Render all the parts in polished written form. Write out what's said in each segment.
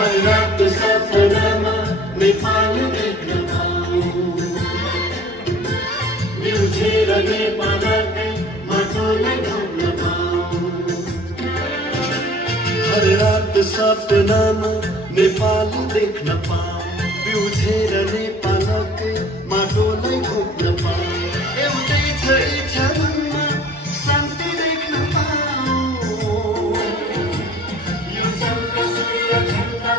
हर सपनामा नेपाल देख्न पाऊँ बिउझेर नेपालकै माटोलाई ढोग्न पाऊँ हर रात सपनामा नेपाल देख्न पाऊँ बिउझेर नेपालकै माटोलाई ढोग्न पाऊँ एउटै छ इच्छा मनमा शान्ति देख्न पाऊँ यो चन्द्र सूर्य झण्डा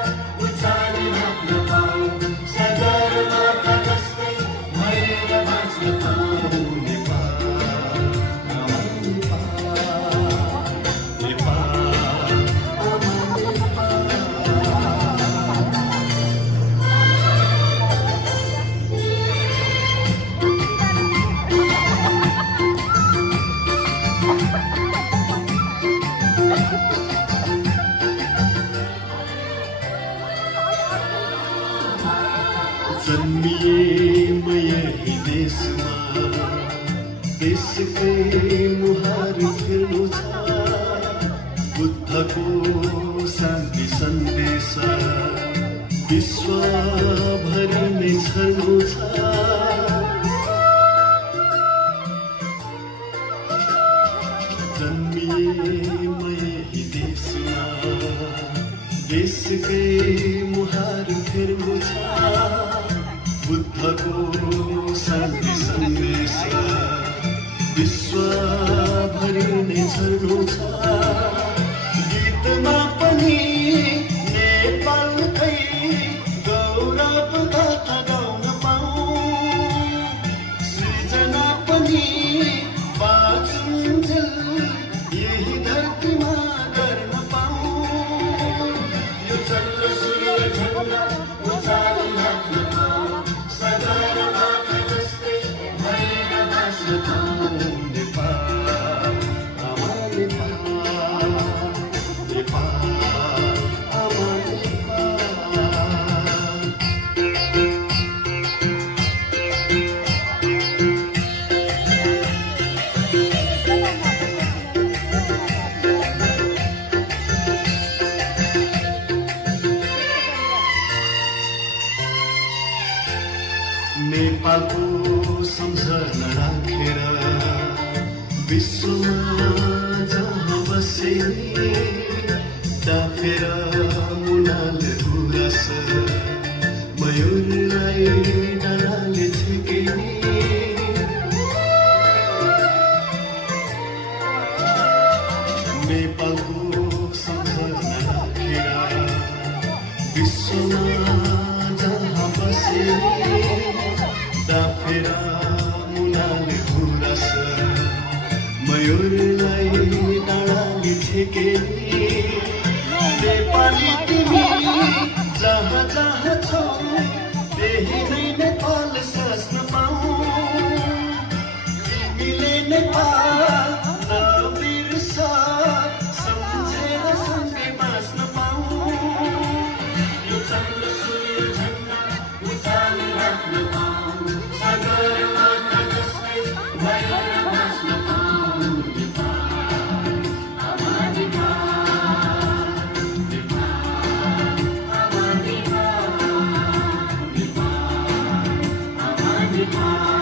उचाली राख्न पाऊँ सगरमाथा जस्तै भएर बाँच्न पाऊँ नेपाल जन्मिए म यही देशमा देशकै मुहार फेर्नु छ बुद्धको शान्ति सन्देश विश्वभरि नै छर्नु छ जन्मिए म यही देशमा देशकै मुहार फेर्नु छ बुद्धको शान्ति सन्देश विश्वभरि नै छर्नु छ गीतमा पनि नेपालकै गौरव गाथा गाउन पाऊँ सृजना पनि बाँचुन्जेल यही धरतीमा गर्न पाऊँ यो चन्द्र सूर्य झण्डा उचाली राख्न पाऊँ सगरमाथा जस्तै भएर बाँच्न पाऊँ नेपाल आमा नेपाल नेपाल आमा नेपालको सम्झना राखेर विश्वमा जहाँ बसे डाफेर मुनाल गुरस मयूरलाई डाँडाले छेकेनी नेपालको सम्झना राखेर विश्वमा जहाँ बसे डाफेर मुनाल गुरस मयूरलाई डाँडाले छेकेनी नेपाली तिमी जहाँ जहाँ छौ त्यही नै नेपाल सास्न पाऊँ तिमीले नेपाल नबिर्स सम्झेर सँगै बाँच्न पाऊँ यो चन्द्र सूर्य झण्डा उचाली राख्न पाऊँ सगरमाथा जस्तै भएर बाँच्न पाऊँ नेपाल आमा नेपाल नेपाल आमा नेपाल नेपाल आमा नेपाल